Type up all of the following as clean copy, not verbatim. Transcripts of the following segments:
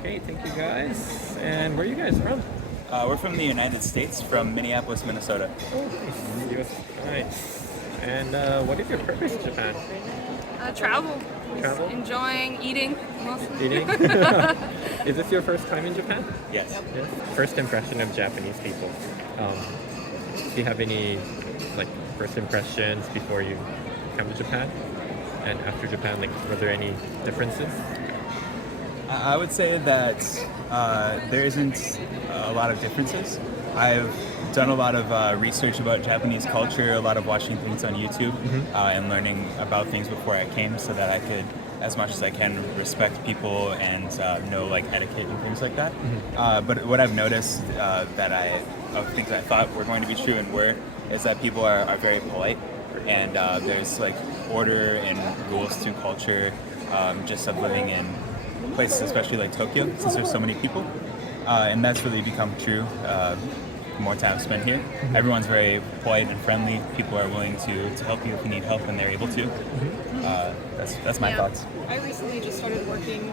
Okay, thank you guys. And where are you guys from? We're from the United States, from Minneapolis, Minnesota. Oh, nice. Nice. And what is your purpose in Japan? Travel. Travel? Enjoying eating mostly. Eating? Is this your first time in Japan? Yes. Yes. First impression of Japanese people. Do you have any first impressions before you come to Japan? And after Japan, were there any differences? I would say that there isn't a lot of differences. I've done a lot of research about Japanese culture, a lot of watching things on YouTube, and learning about things before I came so that I could, as much as I can, respect people and know etiquette and things like that. But what I've noticed of things I thought were going to be true and were, is that people are very polite, and there's order and rules to culture, just of living in places, especially like Tokyo, since there's so many people, and that's really become true the more time I've spent here. Everyone's very polite and friendly. People are willing to help you if you need help, and they're able to. That's my thoughts. I recently just started working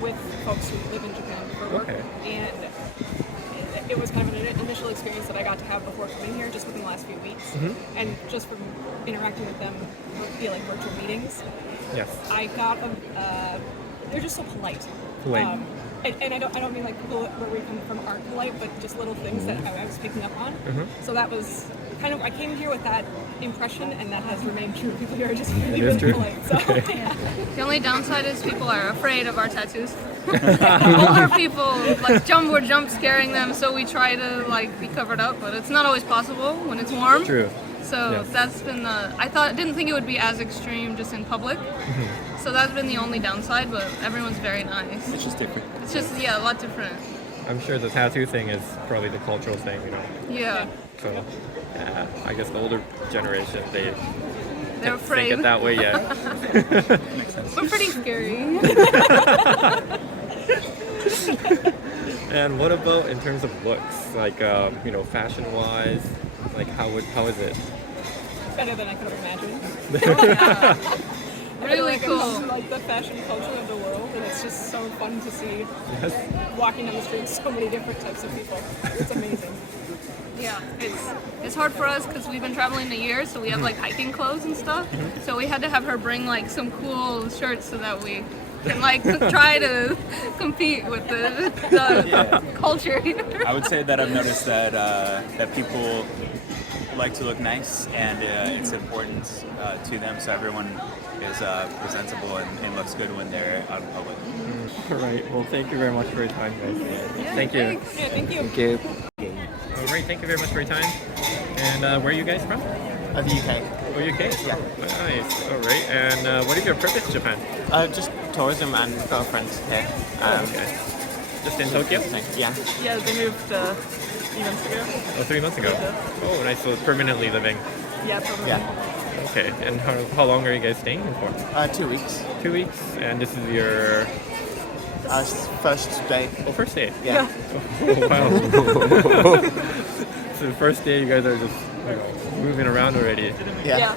with folks who live in Japan for work, and it was kind of an initial experience that I got to have before coming here, just within the last few weeks, and just from interacting with them via virtual meetings. Yes. I got they're just so polite. Polite. And I don't mean people where we come from aren't polite, but just little things that I was picking up on. So that was kind of, I came here with that impression, and that has remained true. People here are just really polite. So, The only downside is people are afraid of our tattoos. Older people we're jump scaring them, so we try to be covered up, but it's not always possible when it's warm. True. So that's been didn't think it would be as extreme just in public. So that's been the only downside, but everyone's very nice. It's just different. It's just, a lot different. I'm sure the tattoo thing is probably the cultural thing, Yeah. So, I guess the older generation, they're They're think afraid. it that way yet. Makes sense. We're pretty scary. And what about in terms of looks, fashion-wise? How is it? better than I could have imagined. Really cool. The fashion culture of the world, and it's just so fun to see walking down the street so many different types of people. It's amazing. Yeah, it's hard for us because we've been traveling a year, so we have hiking clothes and stuff. So we had to have her bring some cool shirts so that we can try to compete with the culture here. I would say that I've noticed that people like to look nice, and it's important to them, so everyone is presentable and looks good when they're out in public. All right. Well, thank you very much for your time, guys. Yeah, Thank you. thanks. Yeah, thank you. Thank you. All right. Thank you very much for your time. And where are you guys from? The UK. Oh, UK? Yeah. Nice. All right. And what is your purpose in Japan? Just tourism and girlfriends here. Okay. Just in Tokyo? Yeah. Yeah, they moved 3 months ago. Oh, 3 months ago. Oh, nice. So permanently living. Yeah, probably. Yeah. Okay. And how long are you guys staying for? 2 weeks. 2 weeks. And this is your First day. first day? Yeah. Oh, wow. So the first day you guys are just moving around already. Yeah.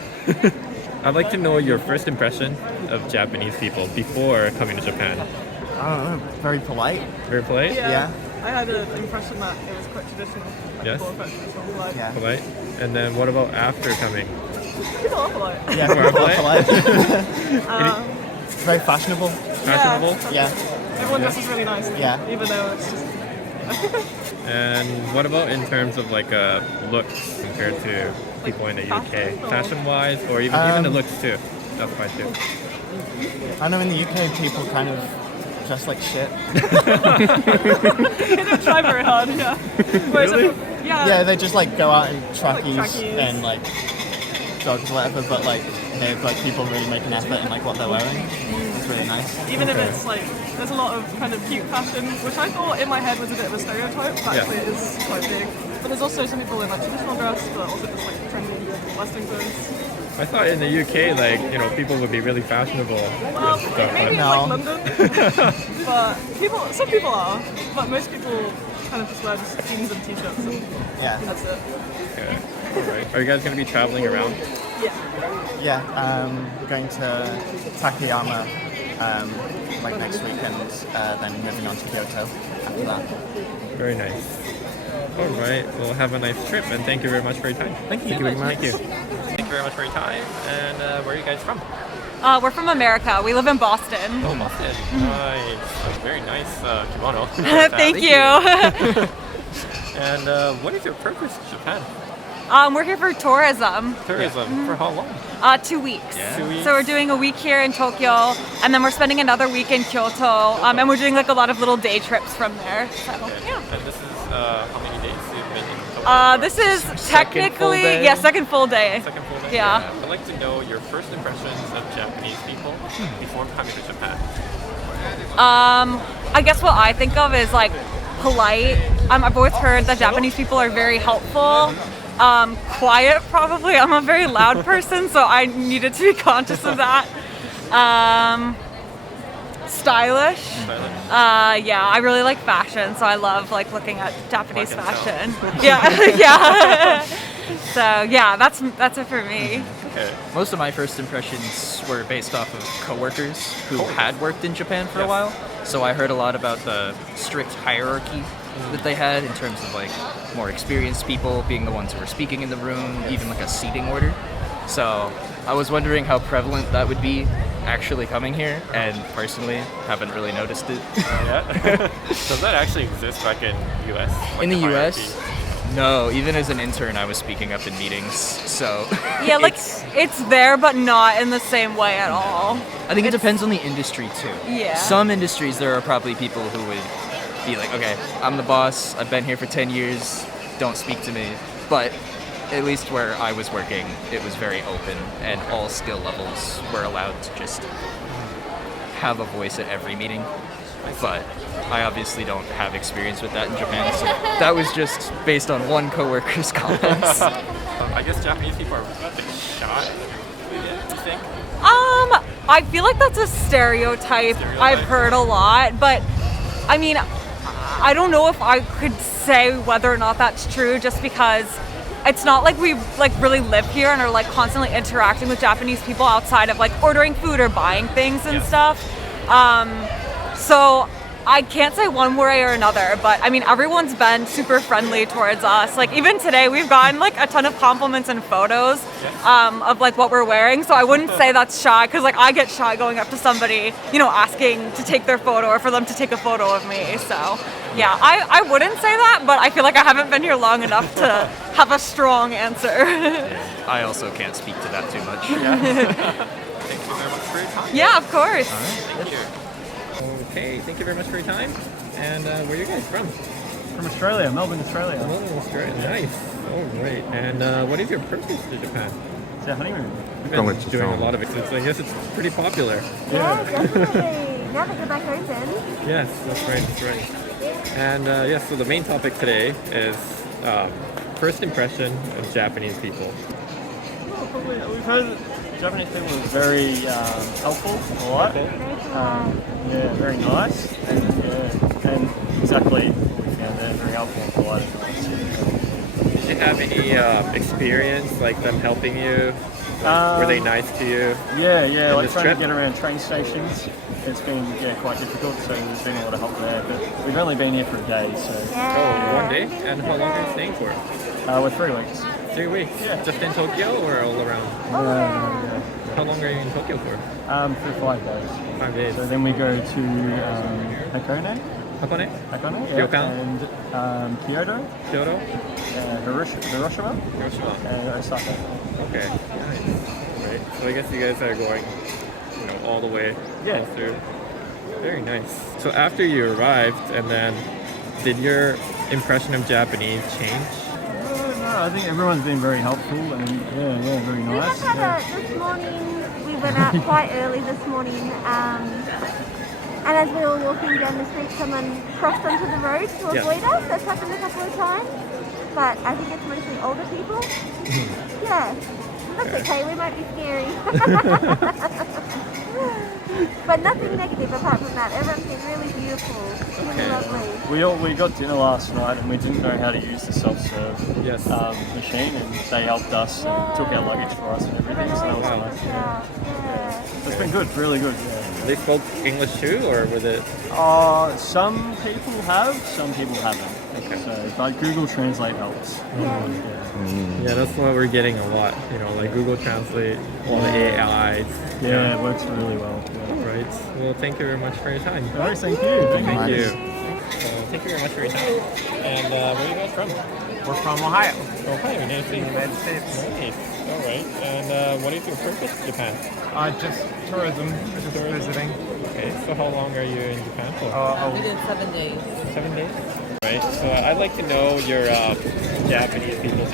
I'd like to know your first impression of Japanese people before coming to Japan. I don't know. Very polite. Very polite? Yeah. I had an impression that it was quite traditional. Yes. Yeah. Polite. And then what about after coming? People are polite. Yeah. More People are polite? polite. Very fashionable. Fashionable? Yeah. Everyone dresses really nice. Yeah. Even though it's just... And what about in terms of looks compared to people in the UK? Fashion-wise, or even the looks too? That's fine too. I know in the UK people kind of dress like shit. They don't try very hard, yeah. Whereas Really? Yeah, they just go out in trackies trackies. and jogs or whatever, but here people really make an effort in what they're wearing. It's really nice. Even if it's there's a lot of kind of cute fashion, which I thought in my head was a bit of a stereotype, but actually it is quite big. But there's also some people in traditional dress, but also just trendy Western clothes. I thought in the UK, people would be really fashionable. Well, with stuff, maybe No. in London, but some people are, but most people kind of just wear just jeans and t-shirts, and Yeah. that's it. Okay. All right. Are you guys going to be traveling around? Yeah. Yeah. Going to Takayama like next week, and then moving on to Kyoto after that. Very nice. All right. Well, have a nice trip, and thank you very much for your time. Thank you very much. Thank you. Thank you very much for your time. And where are you guys from? We're from America. We live in Boston. Oh, Boston. Nice. Very nice kimono. Thank you. And what is your purpose in Japan? We're here for tourism. Tourism. For how long? 2 weeks. Yeah. 2 weeks. So we're doing a week here in Tokyo, and then we're spending another week in Kyoto, and we're doing like a lot of little day trips from there. So, yeah. And this is how many days you've been in Tokyo? This is Second full technically, day? second full day. Second full day? Yeah. I'd like to know your first impressions of Japanese people before coming to Japan. I guess what I think of is like polite. I've always heard that Japanese people are very helpful. Quiet, probably. I'm a very loud person, so I needed to be conscious of that. Stylish. Yeah, I really like fashion, so I love like looking at Japanese Like and fashion. Yeah, yeah. So yeah, that's it for me. Okay. Most of my first impressions were based off of coworkers who had worked in Japan for a Yes. while. So I heard a lot about the strict hierarchy that they had in terms of like more experienced people being the ones who were speaking in the room, even like a seating order. So I was wondering how prevalent that would be actually coming here, and personally haven't really noticed it. Yeah. Does that actually exist back in US? Like In the US, hierarchy? no. Even as an intern, I was speaking up in meetings. So Yeah, like it's there, but not in the same way at all. I think it depends on the industry too. Yeah. Some industries there are probably people who would be like, okay, I'm the boss, I've been here for 10 years, don't speak to me. But at least where I was working, it was very open and all skill levels were allowed to just have a voice at every meeting. But I obviously don't have experience with that in Japan, so that was just based on one coworker's comments. I guess Japanese people are a bit shy. You think? I feel like that's a stereotype I've heard a lot, but I mean, I don't know if I could say whether or not that's true, just because it's not like we like really live here and are like constantly interacting with Japanese people outside of like ordering food or buying things and stuff. So I can't say one way or another, but I mean, everyone's been super friendly towards us. Like even today, we've gotten like a ton of compliments and photos of like what we're wearing. So I wouldn't say that's shy, because like I get shy going up to somebody, you know, asking to take their photo or for them to take a photo of me. So yeah, I wouldn't say that, but I feel like I haven't been here long enough to have a strong answer. I also can't speak to that too much. Thank you very much for your time. Yeah, of course. Thank you. Okay, thank you very much for your time. And where are you guys from? From Australia, Melbourne, Australia. Oh, Australia. Nice. All right. And what is your purpose to Japan? It's our honeymoon. You've been doing a lot of it. I guess it's pretty popular. Yeah, definitely. Now that you're back open. Yes, that's right. That's right. And yes, so the main topic today is first impression of Japanese people. Well, probably, we've heard that Japanese people are very helpful, polite. Very polite. Yeah, very nice. And exactly what we found there, very helpful and polite and nice. Did you have any experience, like them helping you? Like, were they nice to you? Yeah, in like this trying trip? to get around train stations. It's been quite difficult, so there's been a lot of help there. But we've only been here for a day, so Oh, 1 day? And how long are you staying for? we're 3 weeks. 3 weeks? Yeah. Just in Tokyo or all around? How long are you in Tokyo for? For 5 days. 5 days. So then we go to Hakone, Hakone? yeah, and Kyoto, Kyoto? Hiroshima, Hiroshima? and Osaka. Okay. Nice. Right. So I guess you guys are going, all the way Yeah. through. Very nice. So after you arrived, and then did your impression of Japanese change? No, I think everyone's been very helpful and very We nice. have had this morning, we went out quite early this morning, and as we were walking down the street, someone crossed onto the road to avoid us. That's happened a couple of times, but I think it's mostly older people. Yeah, that's okay, we might be scary. But nothing negative apart from that. Everyone's been really beautiful, really lovely. We got dinner last night and we didn't know how to use the self-serve machine, and they helped us and took our luggage for us and everything. So that was Everyone nice. always helps out. Yeah. So It's been good, really good. Yeah. They spoke English too, or was it? Some people have, some people haven't. Okay. So, but Google Translate helps. Yeah, that's what we're getting a lot. You know, like Google Translate, all the AIs. Yeah, it works really well. All right. Well, thank you very much for your time. All right, thank you. Thank you. Thank you very much for your time. And where are you guys from? We're from Ohio, Ohio, United States. United States. Nice. All right. And what is your purpose to Japan? Just tourism, just visiting. Okay. So how long are you in Japan for? We did 7 days. 7 days. Right. So I'd like to know your Japanese people's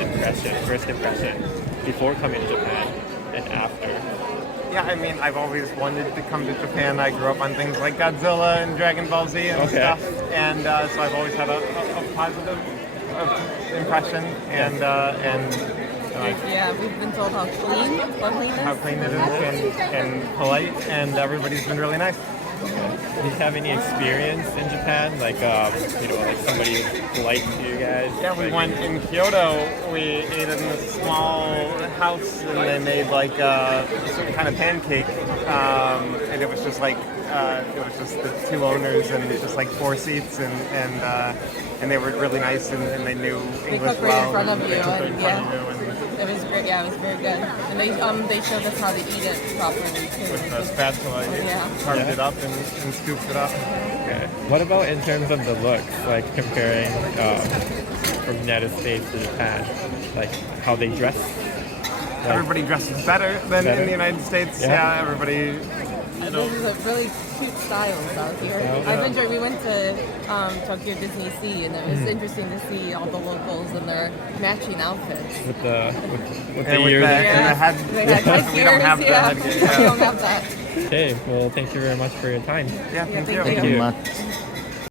first impression, before coming to Japan and after. Yeah, I mean, I've always wanted to come to Japan. I grew up on things like Godzilla and Dragon Ball Z and stuff, and so I've always had a positive impression. And yeah, we've been told how clean it is, and polite, and everybody's been really nice. Did you have any experience in Japan, like like somebody who's polite to you guys? Yeah, we went in Kyoto. We ate in this small house, and they made like some kind of pancake, and it was just like the two owners, and just like 4 seats, and they were really nice, and they knew English cooked well. right in front of you, They cooked right in and front of you, it was great. Yeah, it was very good. And they showed us how to eat it properly too. with the spatula, you carved it up and scooped it up. Okay. What about in terms of the looks, like comparing from United States to Japan, like how they dress? Like, Everybody dresses better than in the United States. Yeah, everybody. There's a really cute styles out here. I've enjoyed. We went to Tokyo Disney Sea, and it was interesting to see all the locals and their matching outfits. with the And with ears. the head. They had nice We don't have ears, the yeah. headgear. We don't have that. Okay. Well, thank you very much for your time. Yeah, thank you. Thank you. Much.